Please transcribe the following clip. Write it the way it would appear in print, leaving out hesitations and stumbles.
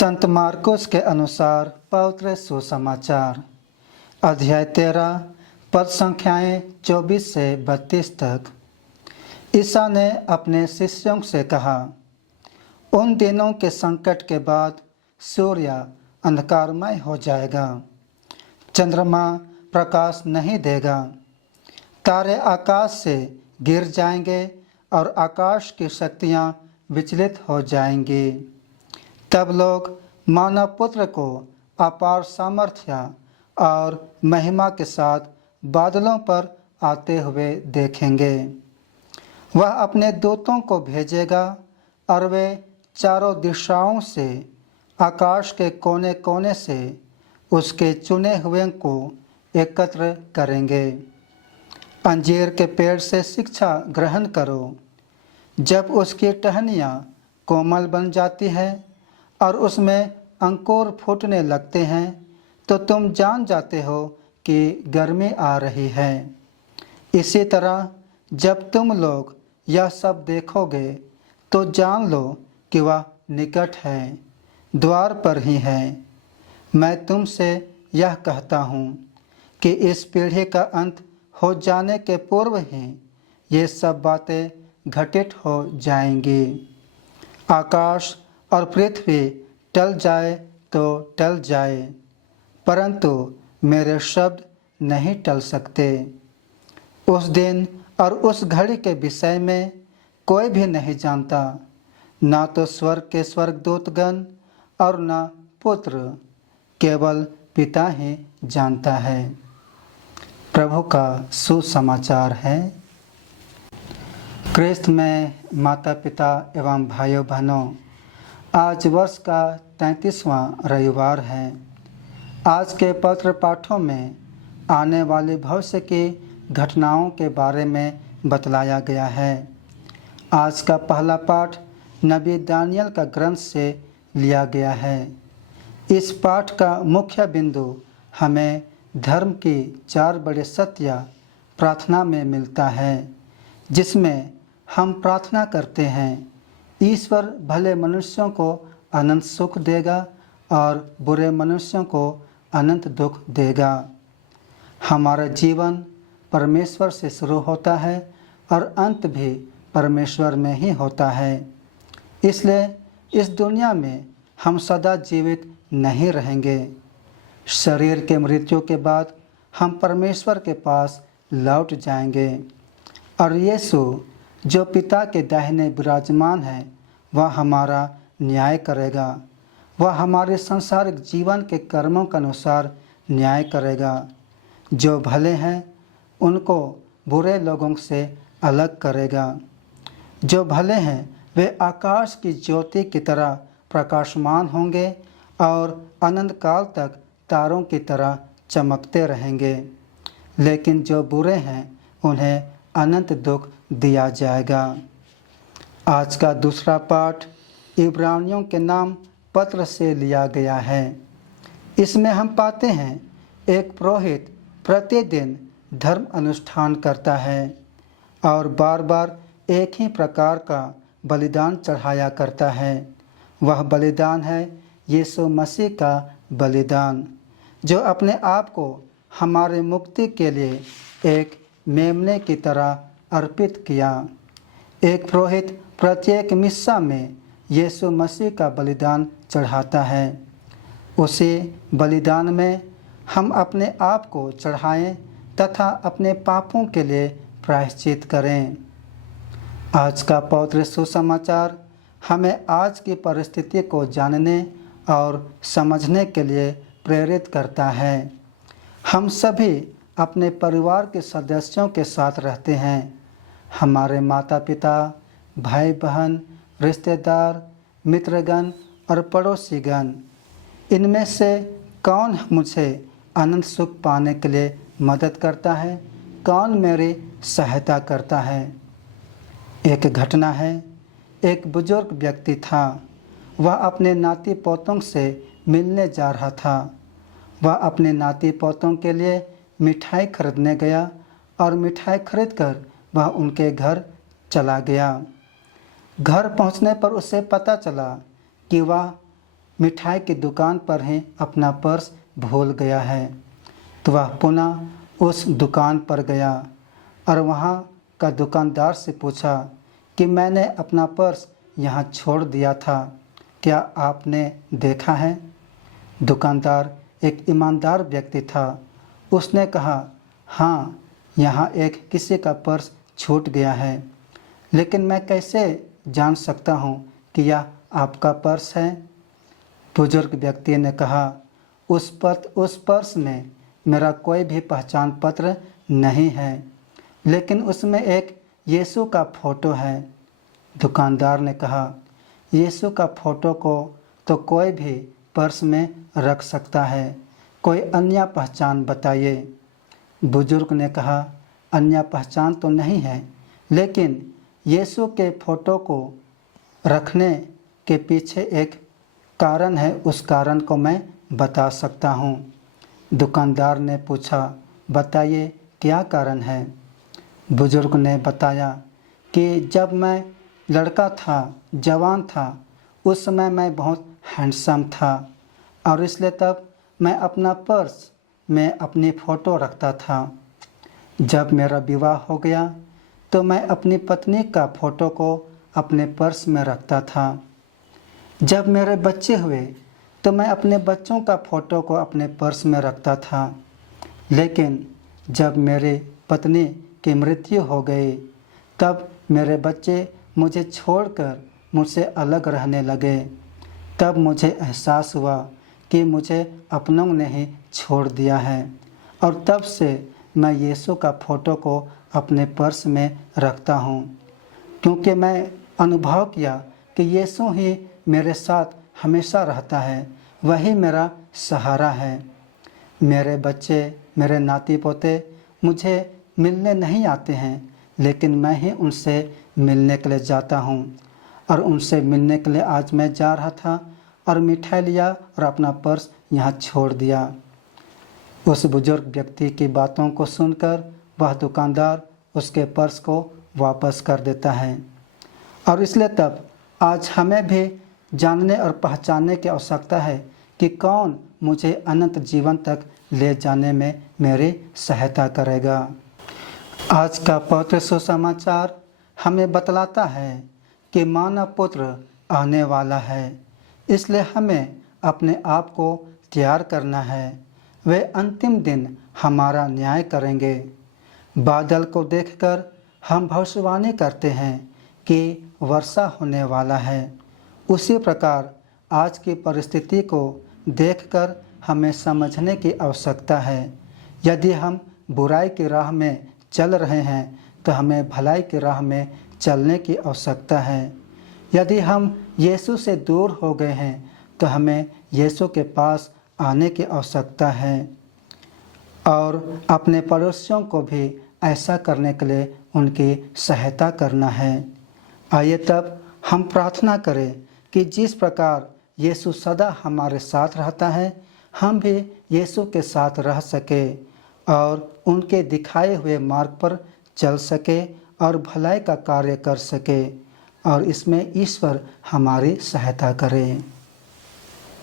संत मार्कुस के अनुसार पवित्र सुसमाचार अध्याय 13 पद संख्याएं 24 से 32 तक। ईसा ने अपने शिष्यों से कहा, उन दिनों के संकट के बाद सूर्य अंधकारमय हो जाएगा, चंद्रमा प्रकाश नहीं देगा, तारे आकाश से गिर जाएंगे और आकाश की शक्तियाँ विचलित हो जाएंगी। तब लोग मानव पुत्र को अपार सामर्थ्य और महिमा के साथ बादलों पर आते हुए देखेंगे। वह अपने दूतों को भेजेगा और वे चारों दिशाओं से आकाश के कोने कोने से उसके चुने हुए को एकत्र करेंगे। अंजीर के पेड़ से शिक्षा ग्रहण करो। जब उसकी टहनियाँ कोमल बन जाती है और उसमें अंकुर फूटने लगते हैं तो तुम जान जाते हो कि गर्मी आ रही है। इसी तरह जब तुम लोग यह सब देखोगे तो जान लो कि वह निकट है, द्वार पर ही है। मैं तुमसे यह कहता हूँ कि इस पीढ़ी का अंत हो जाने के पूर्व ही ये सब बातें घटित हो जाएंगी। आकाश और पृथ्वी टल जाए तो टल जाए, परंतु मेरे शब्द नहीं टल सकते। उस दिन और उस घड़ी के विषय में कोई भी नहीं जानता, ना तो स्वर्ग के स्वर्गदूतगण और ना पुत्र, केवल पिता ही जानता है। प्रभु का सुसमाचार है। क्रिस्त में माता पिता एवं भाइयों बहनों, आज वर्ष का 33वां रविवार है। आज के पत्र पाठों में आने वाले भविष्य की घटनाओं के बारे में बतलाया गया है। आज का पहला पाठ नबी दानियल का ग्रंथ से लिया गया है। इस पाठ का मुख्य बिंदु हमें धर्म की 4 बड़े सत्य प्रार्थना में मिलता है, जिसमें हम प्रार्थना करते हैं, ईश्वर भले मनुष्यों को अनंत सुख देगा और बुरे मनुष्यों को अनंत दुख देगा। हमारा जीवन परमेश्वर से शुरू होता है और अंत भी परमेश्वर में ही होता है। इसलिए इस दुनिया में हम सदा जीवित नहीं रहेंगे। शरीर के मृत्यु के बाद हम परमेश्वर के पास लौट जाएंगे और यीशु जो पिता के दाहिने विराजमान है वह हमारा न्याय करेगा। वह हमारे सांसारिक जीवन के कर्मों के अनुसार न्याय करेगा। जो भले हैं उनको बुरे लोगों से अलग करेगा। जो भले हैं वे आकाश की ज्योति की तरह प्रकाशमान होंगे और अनंत काल तक तारों की तरह चमकते रहेंगे। लेकिन जो बुरे हैं उन्हें अनंत दुख दिया जाएगा। आज का दूसरा पाठ इब्रानियों के नाम पत्र से लिया गया है। इसमें हम पाते हैं एक पुरोहित प्रतिदिन धर्म अनुष्ठान करता है और बार बार एक ही प्रकार का बलिदान चढ़ाया करता है। वह बलिदान है यीशु मसीह का बलिदान, जो अपने आप को हमारे मुक्ति के लिए एक मेमने की तरह अर्पित किया। एक पुरोहित प्रत्येक मिस्सा में यीशु मसीह का बलिदान चढ़ाता है। उसी बलिदान में हम अपने आप को चढ़ाएं तथा अपने पापों के लिए प्रायश्चित करें। आज का पवित्र सुसमाचार हमें आज की परिस्थिति को जानने और समझने के लिए प्रेरित करता है। हम सभी अपने परिवार के सदस्यों के साथ रहते हैं। हमारे माता पिता, भाई बहन, रिश्तेदार, मित्रगण और पड़ोसीगण, इनमें से कौन मुझे अनंत सुख पाने के लिए मदद करता है, कौन मेरी सहायता करता है। एक घटना है, एक बुजुर्ग व्यक्ति था। वह अपने नाती पोतों से मिलने जा रहा था। वह अपने नाती पोतों के लिए मिठाई खरीदने गया और मिठाई खरीदकर वह उनके घर चला गया। घर पहुंचने पर उसे पता चला कि वह मिठाई की दुकान पर ही अपना पर्स भूल गया है। तो वह पुनः उस दुकान पर गया और वहाँ का दुकानदार से पूछा कि मैंने अपना पर्स यहाँ छोड़ दिया था, क्या आपने देखा है? दुकानदार एक ईमानदार व्यक्ति था। उसने कहा, हाँ, यहाँ एक किसी का पर्स छूट गया है, लेकिन मैं कैसे जान सकता हूँ कि यह आपका पर्स है? बुजुर्ग व्यक्ति ने कहा, उस पर्स में मेरा कोई भी पहचान पत्र नहीं है, लेकिन उसमें एक यीशु का फ़ोटो है। दुकानदार ने कहा, यीशु का फ़ोटो को तो कोई भी पर्स में रख सकता है, कोई अन्य पहचान बताइए। बुजुर्ग ने कहा, अन्य पहचान तो नहीं है, लेकिन यीशु के फ़ोटो को रखने के पीछे एक कारण है, उस कारण को मैं बता सकता हूँ। दुकानदार ने पूछा, बताइए क्या कारण है? बुजुर्ग ने बताया कि जब मैं लड़का था, जवान था, उस समय मैं बहुत हैंडसम था और इसलिए तब मैं अपना पर्स में अपनी फ़ोटो रखता था। जब मेरा विवाह हो गया तो मैं अपनी पत्नी का फ़ोटो को अपने पर्स में रखता था। जब मेरे बच्चे हुए तो मैं अपने बच्चों का फ़ोटो को अपने पर्स में रखता था, लेकिन जब मेरी पत्नी की मृत्यु हो गई तब मेरे बच्चे मुझे छोड़कर मुझसे अलग रहने लगे। तब मुझे एहसास हुआ कि मुझे अपनों ने ही छोड़ दिया है और तब से मैं यीशु का फ़ोटो को अपने पर्स में रखता हूँ, क्योंकि मैं अनुभव किया कि यीशु ही मेरे साथ हमेशा रहता है, वही मेरा सहारा है। मेरे बच्चे, मेरे नाती पोते मुझे मिलने नहीं आते हैं, लेकिन मैं ही उनसे मिलने के लिए जाता हूँ और उनसे मिलने के लिए आज मैं जा रहा था और मिठाई लिया और अपना पर्स यहाँ छोड़ दिया। उस बुजुर्ग व्यक्ति की बातों को सुनकर वह दुकानदार उसके पर्स को वापस कर देता है। और इसलिए तब आज हमें भी जानने और पहचानने की आवश्यकता है कि कौन मुझे अनंत जीवन तक ले जाने में मेरी सहायता करेगा। आज का पवित्र सुसमाचार हमें बतलाता है कि मानव पुत्र आने वाला है, इसलिए हमें अपने आप को तैयार करना है। वे अंतिम दिन हमारा न्याय करेंगे। बादल को देखकर हम भविष्यवाणी करते हैं कि वर्षा होने वाला है। उसी प्रकार आज की परिस्थिति को देखकर हमें समझने की आवश्यकता है। यदि हम बुराई की राह में चल रहे हैं तो हमें भलाई की राह में चलने की आवश्यकता है। यदि हम यीशु से दूर हो गए हैं तो हमें यीशु के पास आने की आवश्यकता है और अपने पड़ोसियों को भी ऐसा करने के लिए उनकी सहायता करना है। आइए तब हम प्रार्थना करें कि जिस प्रकार यीशु सदा हमारे साथ रहता है, हम भी यीशु के साथ रह सके और उनके दिखाए हुए मार्ग पर चल सके और भलाई का कार्य कर सके, और इसमें ईश्वर हमारी सहायता करे।